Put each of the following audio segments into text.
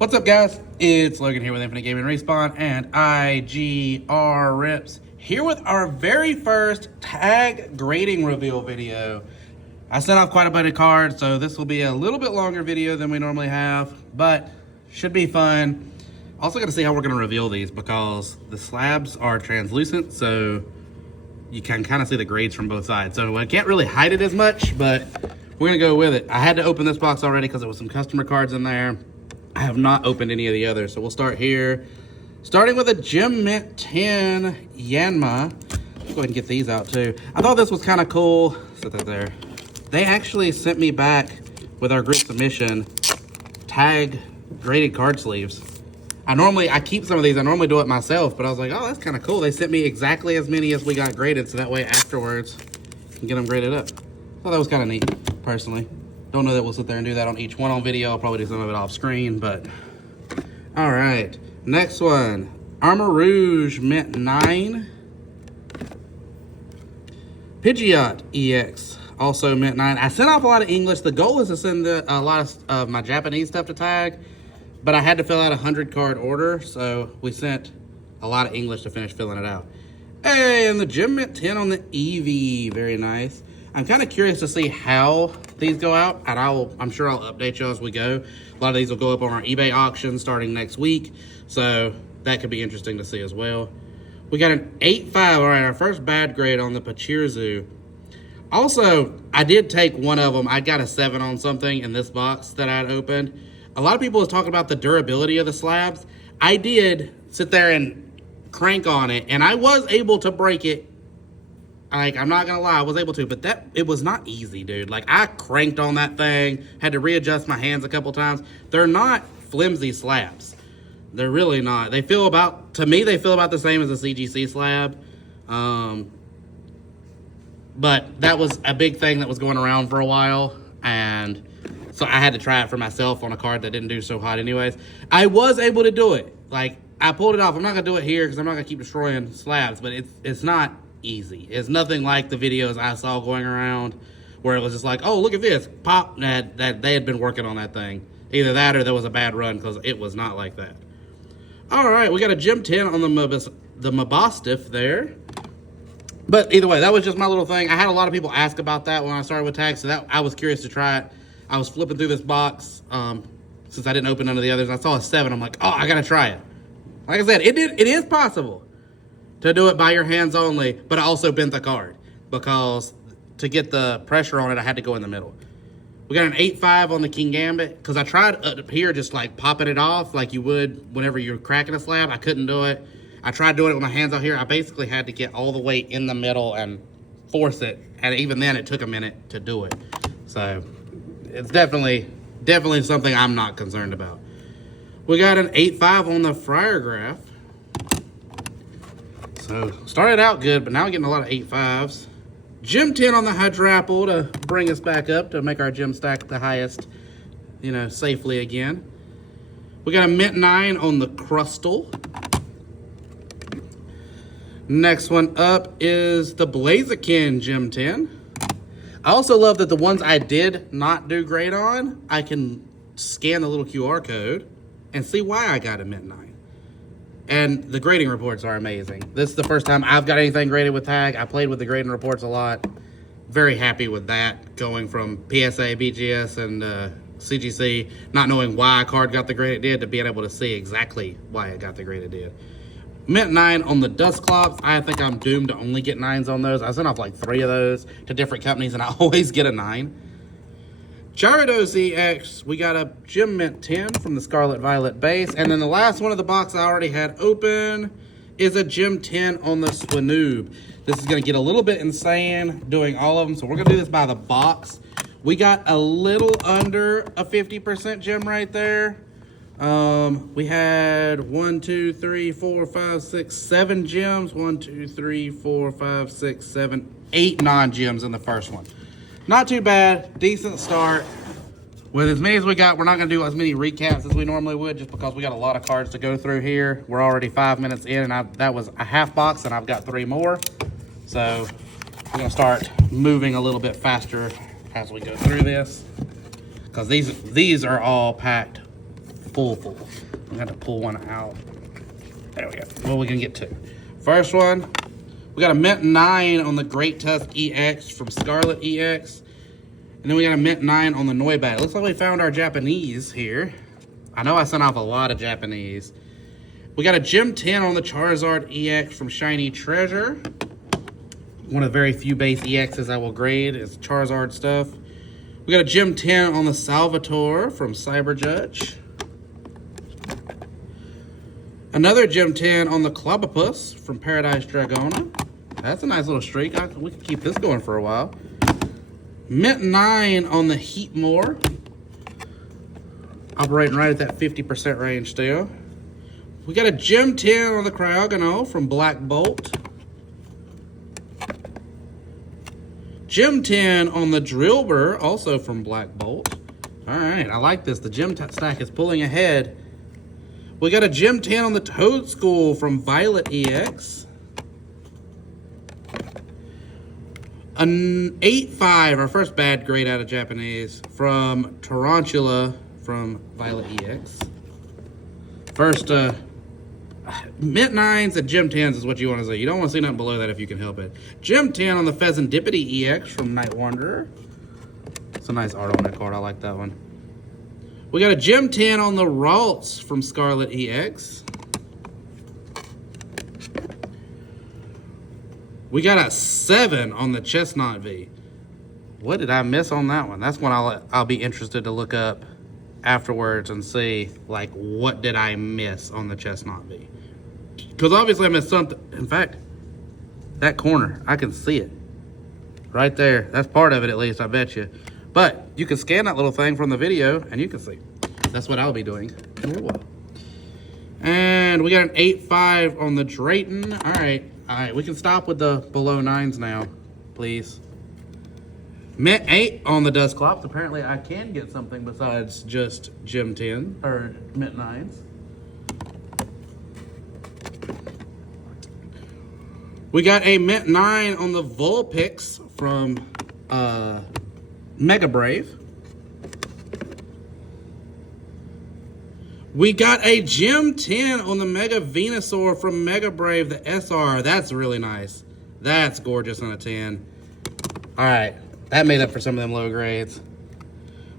What's up, guys? It's Logan here with Infinite Gaming Respawn and IGR Rips, here with our very first tag grading reveal video. I sent off quite a bit of cards, so this will be a little bit longer video than we normally have, but should be fun. Also got to see how we're going to reveal these because the slabs are translucent, so you can kind of see the grades from both sides. So I can't really hide it as much, but we're going to go with it. I had to open this box already because there was some customer cards in there. I have not opened any of the others, so we'll start here. Starting with a Gem Mint 10 Yanma. Let's go ahead and get these out too. I thought this was kind of cool. Set that there. They actually sent me back with our group submission tag graded card sleeves. I keep some of these. I normally do it myself, but I was like, oh, that's kind of cool. They sent me exactly as many as we got graded, so that way afterwards I can get them graded up. Thought that was kind of neat, personally. Don't know that we'll sit there and do that on each one on video. I'll probably do some of it off screen, but all right. Next one, Armor Rouge Mint 9. Pidgeot EX, also Mint 9. I sent off a lot of English. The goal is to send a lot of my Japanese stuff to tag, but I had to fill out a 100 card order, so we sent a lot of English to finish filling it out. And the Gem Mint 10 on the Eevee, very nice. I'm kind of curious to see how these go out, and I'm sure I'll update you as we go. A lot of these will go up on our eBay auction starting next week, so that could be interesting to see as well. We got an 8.5, all right, our first bad grade on the Pachirisu. Also, I did take one of them. I got a 7 on something in this box that I had opened. A lot of people was talking about the durability of the slabs. I did sit there and crank on it, and I was able to break it. Like, I'm not gonna lie, I was able to, but it was not easy, dude. Like, I cranked on that thing, had to readjust my hands a couple times. They're not flimsy slabs. They're really not. They feel about, to me, they feel about the same as a CGC slab. But that was a big thing that was going around for a while, and so I had to try it for myself on a card that didn't do so hot anyways. I was able to do it. Like, I pulled it off. I'm not gonna do it here because I'm not gonna keep destroying slabs, but it's not easy. It's nothing like the videos I saw going around where it was just like, oh, look at this, pop, that they had been working on that thing. Either that or there was a bad run, because it was not like that. All right, we got a Gem 10 on the Mabostiff there. But either way, that was just my little thing. I had a lot of people ask about that when I started with tags, so that I was curious to try it. I was flipping through this box since I didn't open none of the others. I saw a 7. I'm like, oh, I gotta try it. Like I said, it is possible to do it by your hands only, but I also bent the card because to get the pressure on it, I had to go in the middle. We got an 8.5 on the Kingambit because I tried up here just like popping it off like you would whenever you're cracking a slab. I couldn't do it. I tried doing it with my hands out here. I basically had to get all the way in the middle and force it, and even then it took a minute to do it. So it's definitely something I'm not concerned about. We got an 8.5 on the Friargraph. So started out good, but now we're getting a lot of 8.5s. Gem 10 on the Hydrapple to bring us back up to make our gem stack the highest, safely again. We got a Mint 9 on the Crustle. Next one up is the Blaziken Gem 10. I also love that the ones I did not do great on, I can scan the little QR code and see why I got a Mint 9. And the grading reports are amazing. This is the first time I've got anything graded with tag. I played with the grading reports a lot. Very happy with that, going from PSA, BGS, and CGC, not knowing why a card got the grade it did, to being able to see exactly why it got the grade it did. Mint 9 on the Dusclops. I think I'm doomed to only get 9s on those. I sent off like 3 of those to different companies, and I always get a 9. Gyarados EX, we got a Gem Mint 10 from the Scarlet Violet base. And then the last one of the box I already had open is a Gem 10 on the Swinoob. This is going to get a little bit insane doing all of them, so we're going to do this by the box. We got a little under a 50% gem right there. We had 1, 2, 3, 4, 5, 6, 7 gems. 1, 2, 3, 4, 5, 6, 7, 8 non-gems in the first one. Not too bad, decent start. With as many as we got, we're not gonna do as many recaps as we normally would just because we got a lot of cards to go through here. We're already 5 minutes in, and that was a half box, and I've got 3 more. So we're gonna start moving a little bit faster as we go through this because these are all packed full. I'm gonna have to pull one out. There we go. Well, we're gonna get two. First one, we got a Mint 9 on the Great Tusk EX from Scarlet EX. And then we got a Mint 9 on the Noibat. It looks like we found our Japanese here. I know I sent off a lot of Japanese. We got a Gem 10 on the Charizard EX from Shiny Treasure. One of the very few base EXs I will grade is Charizard stuff. We got a Gem 10 on the Salvatore from Cyber Judge. Another Gem 10 on the Clobopus from Paradise Dragona. That's a nice little streak. We can keep this going for a while. Mint 9 on the Heatmore. Operating right at that 50% range still. We got a Gem 10 on the Cryogonal from Black Bolt. Gem 10 on the Drillbur, also from Black Bolt. All right, I like this. The gem stack is pulling ahead. We got a Gem 10 on the Toadschool from Violet EX. An 8-5, our first bad grade out of Japanese, from Tarantula from Violet EX. First, Mint 9s and Gem 10s is what you want to see. You don't want to see nothing below that if you can help it. Gem 10 on the Pheasantipity EX from Night Wanderer. It's a nice art on that card. I like that one. We got a Gem 10 on the Ralts from Scarlet EX. We got a 7 on the Chestnut V. What did I miss on that one? That's one I'll be interested to look up afterwards and see, like, what did I miss on the Chestnut V? Because obviously I missed something. In fact, that corner, I can see it. Right there. That's part of it, at least, I bet you. But you can scan that little thing from the video, and you can see. That's what I'll be doing in a little while. And we got an 8-5 on the Drayton. All right, we can stop with the below 9s now, please. Mint 8 on the Dusclops. Apparently, I can get something besides just Gem 10 or Mint 9s. We got a Mint 9 on the Vulpix from Mega Brave. We got a Gem 10 on the Mega Venusaur from Mega Brave, the SR. That's really nice. That's gorgeous on a 10. All right, that made up for some of them low grades.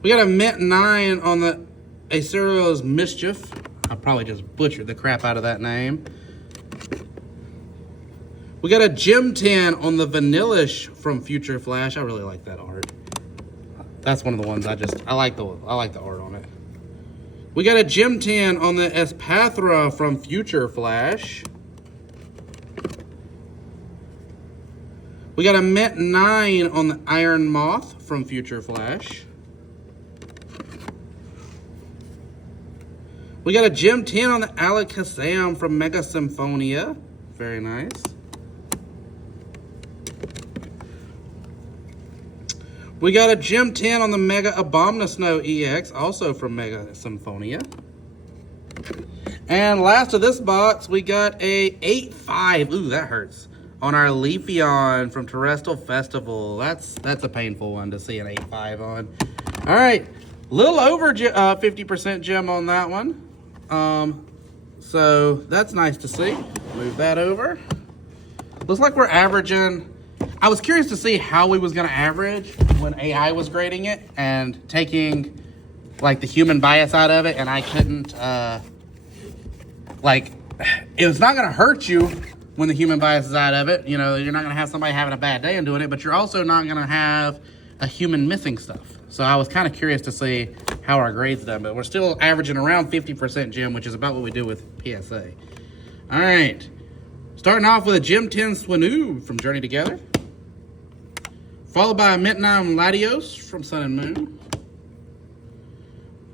We got a Mint 9 on the Acerial's Mischief. I probably just butchered the crap out of that name. We got a Gem 10 on the Vanillish from Future Flash. I really like that art. That's one of the ones I like the art on it. We got a Gem 10 on the Espathra from Future Flash. We got a Mint 9 on the Iron Moth from Future Flash. We got a Gem 10 on the Alakazam from Mega Symphonia. Very nice. We got a Gem 10 on the Mega Abomasnow EX, also from Mega Symphonia. And last of this box, we got a 8-5. Ooh, that hurts. On our Leafeon from Terrestrial Festival. That's a painful one to see an 8-5 on. All right, a little over 50% gem on that one. So that's nice to see. Move that over. Looks like we're averaging. I was curious to see how we was gonna average when AI was grading it and taking like the human bias out of it, and I couldn't, like, it was not gonna hurt you when the human bias is out of it. You know, you're not gonna have somebody having a bad day and doing it, but you're also not gonna have a human missing stuff. So I was kind of curious to see how our grade's done, but we're still averaging around 50% gem, which is about what we do with PSA. All right, starting off with a Gem 10 Swinoo from Journey Together. Followed by a Mint 9 Latios from Sun and Moon.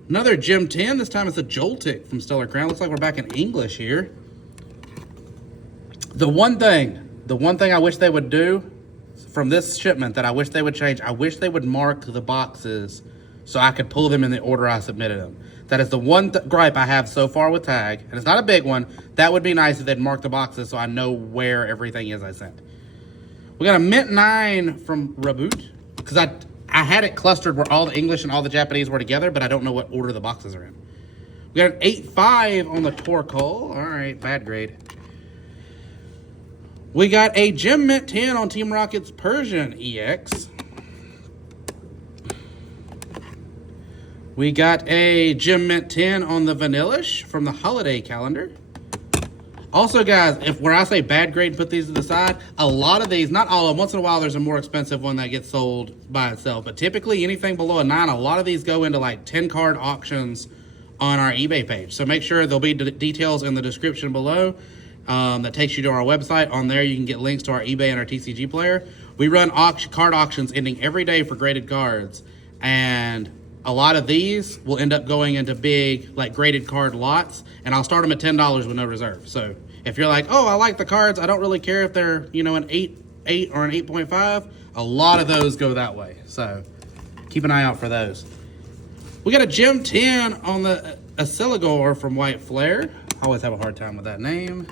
Another Gem 10, this time it's a Joltik from Stellar Crown. Looks like we're back in English here. The one thing I wish they would do from this shipment that I wish they would change, I wish they would mark the boxes so I could pull them in the order I submitted them. That is the one gripe I have so far with Tag, and it's not a big one. That would be nice if they'd mark the boxes so I know where everything is I sent. We got a Mint 9 from Reboot, because I had it clustered where all the English and all the Japanese were together, but I don't know what order the boxes are in. We We got an 8.5 on the Torkoal. All right, bad grade. We got a Gem Mint 10 on Team Rocket's Persian EX. We got a Gem Mint 10 on the Vanillish from the holiday calendar. Also, guys, if where I say bad grade, put these to the side, a lot of these, not all of them, once in a while there's a more expensive one that gets sold by itself. But typically anything below a 9, a lot of these go into like 10 card auctions on our eBay page. So make sure there'll be details in the description below that takes you to our website. On there you can get links to our eBay and our TCG player. We run card auctions ending every day for graded cards. And a lot of these will end up going into big, like, graded card lots, and I'll start them at $10 with no reserve. So if you're like, oh, I like the cards, I don't really care if they're, you know, an 8 or an 8.5, a lot of those go that way. So keep an eye out for those. We got a Gem 10 on the Acceligor from White Flare. I always have a hard time with that name.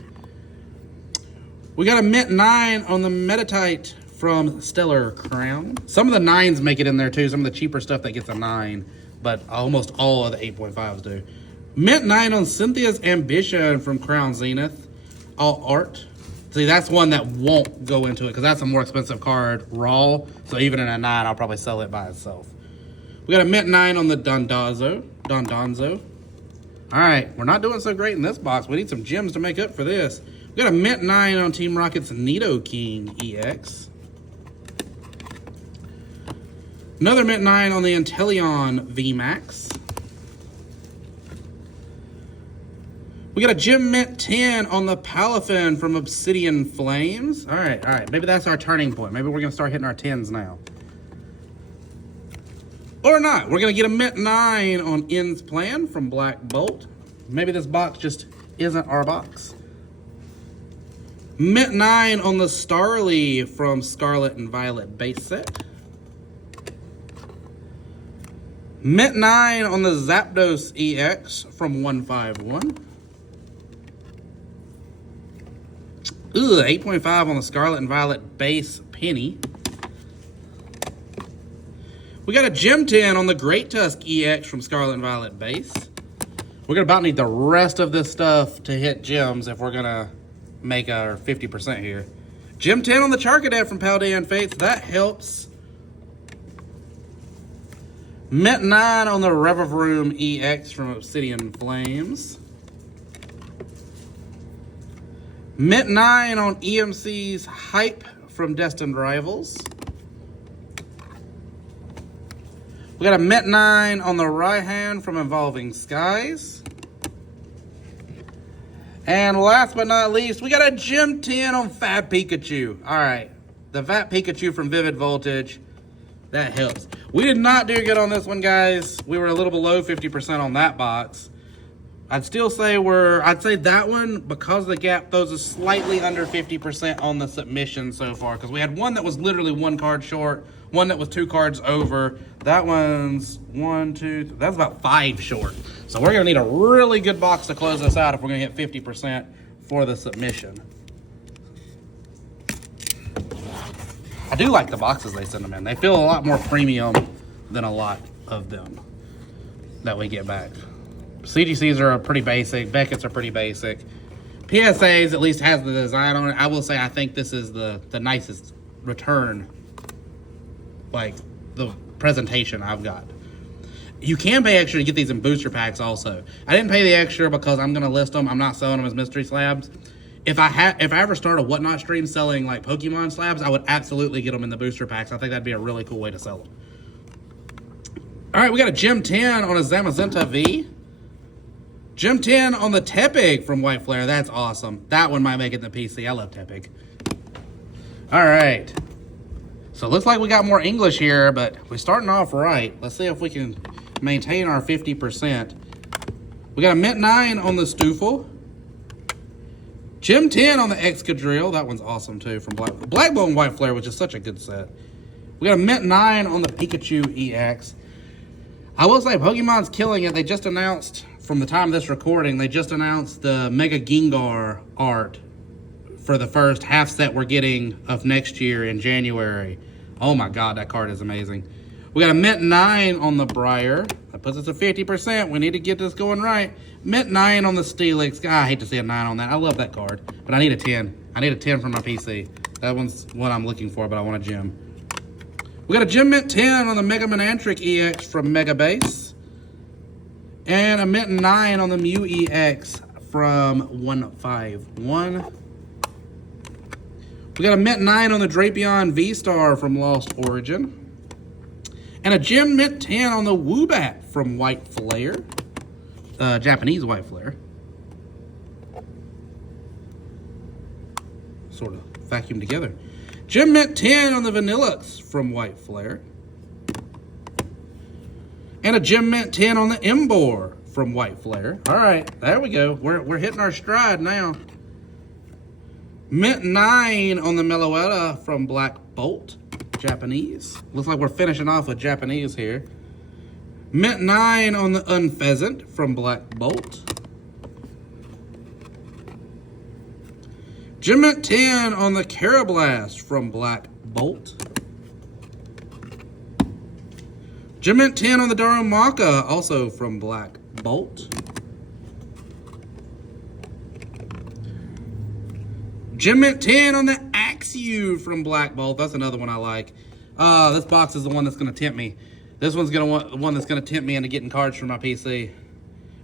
We got a Mint 9 on the Metatite from Stellar Crown. Some of the 9s make it in there too. Some of the cheaper stuff that gets a 9, but almost all of the 8.5s do. Mint 9 on Cynthia's Ambition from Crown Zenith. All art. See, that's one that won't go into it because that's a more expensive card raw. So even in a 9, I'll probably sell it by itself. We got a Mint 9 on the Dondozo. All right, we're not doing so great in this box. We need some gems to make up for this. We got a Mint 9 on Team Rocket's Nidoking EX. Another Mint 9 on the Inteleon VMAX. We got a Gem Mint 10 on the Palafin from Obsidian Flames. All right. Maybe that's our turning point. Maybe we're going to start hitting our 10s now. Or not. We're going to get a Mint 9 on Ends Plan from Black Bolt. Maybe this box just isn't our box. Mint 9 on the Starly from Scarlet and Violet base set. Mint 9 on the Zapdos EX from 151. Ooh, 8.5 on the Scarlet and Violet base Penny. We got a Gem 10 on the Great Tusk EX from Scarlet and Violet base. We're going to about need the rest of this stuff to hit gems if we're going to make our 50% here. Gem 10 on the Charcadet from Paldean Fates. That helps. Mint 9 on the Revavroom EX from Obsidian Flames. Mint 9 on EMC's Hype from Destined Rivals. We got a Mint 9 on the Raihan from Evolving Skies. And last but not least, we got a Gem 10 on Fat Pikachu. All right, the Fat Pikachu from Vivid Voltage. That helps. We did not do good on this one, guys. We were a little below 50% on that box. I'd still say I'd say that one, because of the gap, throws us slightly under 50% on the submission so far. Because we had one that was literally 1 card short, one that was 2 cards over. That one's 1, 2, 3, that's about 5 short. So we're gonna need a really good box to close us out if we're gonna hit 50% for the submission. I do like the boxes they send them in. They feel a lot more premium than a lot of them that we get back. CGCs are pretty basic. Beckett's are pretty basic. PSAs at least has the design on it. I will say I think this is the nicest return, like the presentation I've got. You can pay extra to get these in booster packs also. I didn't pay the extra because I'm going to list them. I'm not selling them as mystery slabs. If I ever start a Whatnot stream selling like Pokemon slabs, I would absolutely get them in the booster packs. I think that'd be a really cool way to sell them. All right, we got a Gem 10 on a Zamazenta V. Gem 10 on the Tepig from White Flare. That's awesome. That one might make it in the PC. I love Tepig. All right. So it looks like we got more English here, but we're starting off right. Let's see if we can maintain our 50%. We got a Mint 9 on the Stoofle. Gem 10 on the Excadrill. That one's awesome too from Black Bolt and White Flare, which is such a good set. We got a Mint 9 on the Pikachu EX. I will say Pokemon's killing it. They just announced, from the time of this recording, they just announced the Mega Gengar art for the first half set we're getting of next year in January. Oh my God, that card is amazing. We got a Mint 9 on the Briar. That puts us at 50%. We need to get this going right. Mint 9 on the Steelix. God, I hate to see a 9 on that. I love that card, but I need a 10. I need a 10 for my PC. That one's what I'm looking for, but I want a gem. We got a Gem Mint 10 on the Mega Manantric EX from Mega Base. And a Mint 9 on the Mew EX from 151. We got a Mint 9 on the Drapion V-Star from Lost Origin. And a Gem Mint 10 on the Woobat from White Flare. Japanese White Flare. Sort of vacuum together. Gem Mint 10 on the Vanillux from White Flare. And a Gem Mint 10 on the Embor from White Flare. All right, there we go. We're hitting our stride now. Mint 9 on the Meloetta from Black Bolt, Japanese. Looks like we're finishing off with Japanese here. Mint 9 on the Unpheasant from Black Bolt. Gem Mint 10 on the Carablast from Black Bolt. Gem Mint 10 on the Darumaka, also from Black Bolt. Gem Mint 10 on the Axew from Black Bolt. That's another one I like. This box is the one that's going to tempt me. This one's the one that's going to tempt me into getting cards for my PC.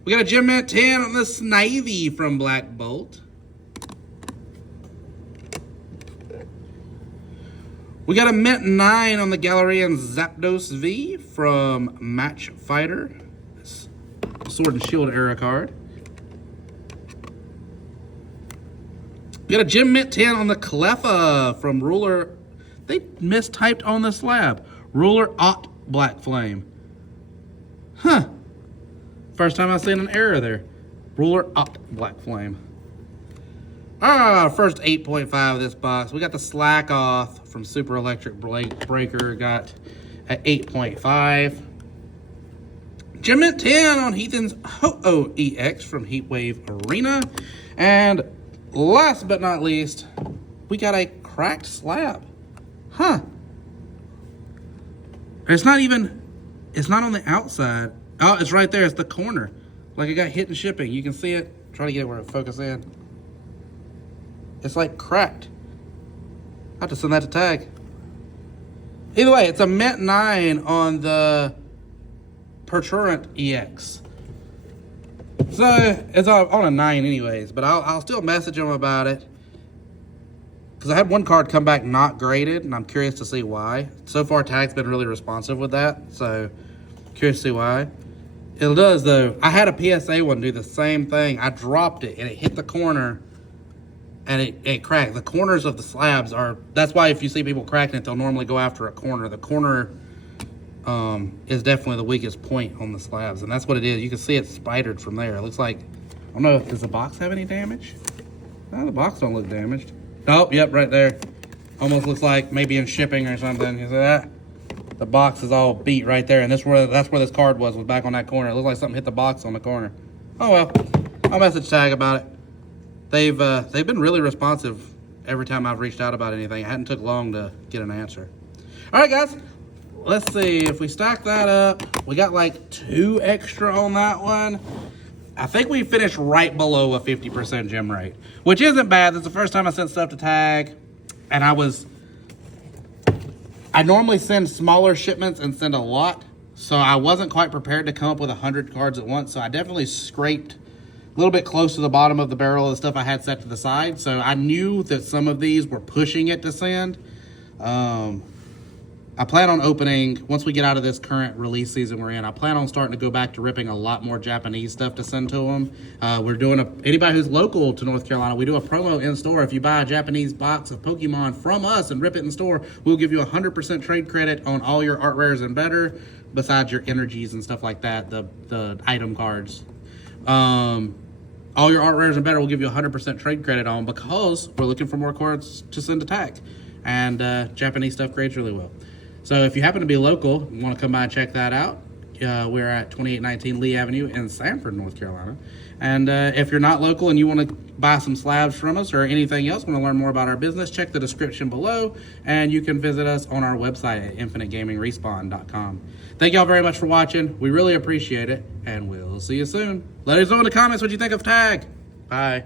We got a Gem Mint 10 on the Snivy from Black Bolt. We got a Mint 9 on the Galarian Zapdos V from Match Fighter. Sword and Shield era card. We got a Gem Mint 10 on the Cleffa from Ruler. They mistyped on the slab. Ruler Ott Black Flame. Huh. First time I've seen an error there. Ruler Ott Black Flame. First 8.5 of this box. We got the Slack Off from Super Electric Breaker. Got at 8.5. Gem Mint 10 on Heathen's Ho-Oh EX from Heatwave Arena. And last but not least, we got a cracked slab. Huh. It's not on the outside. Oh, it's right there. It's the corner. Like it got hit in shipping. You can see it. Try to get it where it focus in. It's like cracked. I have to send that to tag. Either way, it's a Mint 9 on the Perturant EX. So it's on a 9 anyways, but I'll still message them about it. Because I had one card come back not graded, and I'm curious to see why. So far, Tag's been really responsive with that, so curious to see why. It does, though. I had a PSA one do the same thing. I dropped it, and it hit the corner, and it cracked. The corners of the slabs are... That's why if you see people cracking it, they'll normally go after a corner. The corner is definitely the weakest point on the slabs, and that's what it is. You can see it spidered from there. It looks like... I don't know, does the box have any damage? No, the box don't look damaged. Oh, yep, right there. Almost looks like maybe in shipping or something. You see that? The box is all beat right there, and that's where this card was back on that corner. It looked like something hit the box on the corner. Oh well, I'll message Tag about it. They've been really responsive every time I've reached out about anything. It hadn't took long to get an answer. All right, guys. Let's see if we stack that up. We got like 2 extra on that one. I think we finished right below a 50% gem rate, which isn't bad. That's the first time I sent stuff to Tag, and I normally send smaller shipments and send a lot, so I wasn't quite prepared to come up with 100 cards at once, so I definitely scraped a little bit close to the bottom of the barrel of the stuff I had set to the side, so I knew that some of these were pushing it to send. I plan on opening, once we get out of this current release season we're in, I plan on starting to go back to ripping a lot more Japanese stuff to send to them. We're doing anybody who's local to North Carolina, we do a promo in store. If you buy a Japanese box of Pokemon from us and rip it in store, we'll give you 100% trade credit on all your art rares and better, besides your energies and stuff like that, the item cards. All your art rares and better we'll give you 100% trade credit on, because we're looking for more cards to send to Tag. And Japanese stuff grades really well. So if you happen to be local, want to come by and check that out, we're at 2819 Lee Avenue in Sanford, North Carolina. And if you're not local and you want to buy some slabs from us or anything else, want to learn more about our business, check the description below, and you can visit us on our website at infinitegamingrespawn.com. Thank y'all very much for watching. We really appreciate it, and we'll see you soon. Let us know in the comments what you think of Tag. Bye.